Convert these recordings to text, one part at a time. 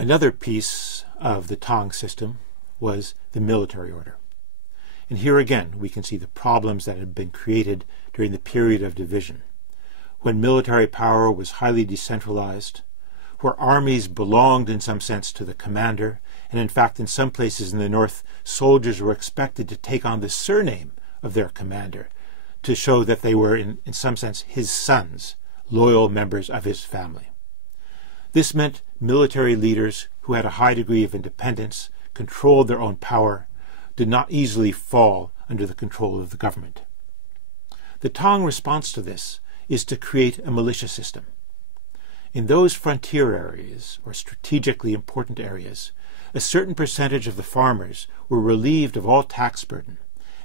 Another piece of the Tang system was the military order. And here again we can see the problems that had been created during the period of division, when military power was highly decentralized, where armies belonged in some sense to the commander, and in fact in some places in the north soldiers were expected to take on the surname of their commander to show that they were in some sense his sons, loyal members of his family. This meant military leaders who had a high degree of independence, controlled their own power, did not easily fall under the control of the government. The Tang response to this is to create a militia system. In those frontier areas, or strategically important areas, a certain percentage of the farmers were relieved of all tax burden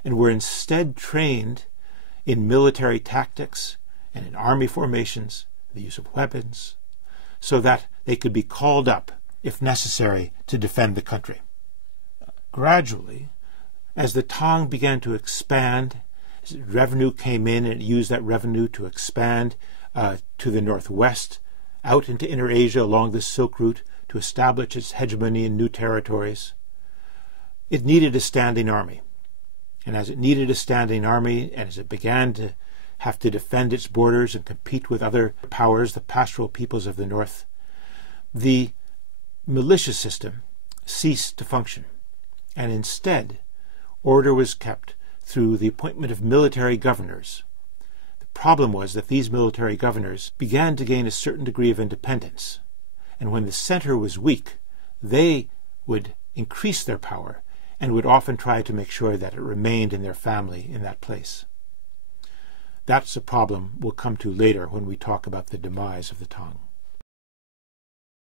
and were instead trained in military tactics and in army formations, the use of weapons, so that they could be called up, if necessary, to defend the country. Gradually, as the Tang began to expand, as revenue came in and it used that revenue to expand to the northwest, out into Inner Asia along the Silk Route to establish its hegemony in new territories, it needed a standing army. And as it needed a standing army, and as it began to have to defend its borders and compete with other powers, the pastoral peoples of the north, the militia system ceased to function, and instead order was kept through the appointment of military governors. The problem was that these military governors began to gain a certain degree of independence, and when the center was weak, they would increase their power and would often try to make sure that it remained in their family in that place. That's a problem we'll come to later when we talk about the demise of the Tang.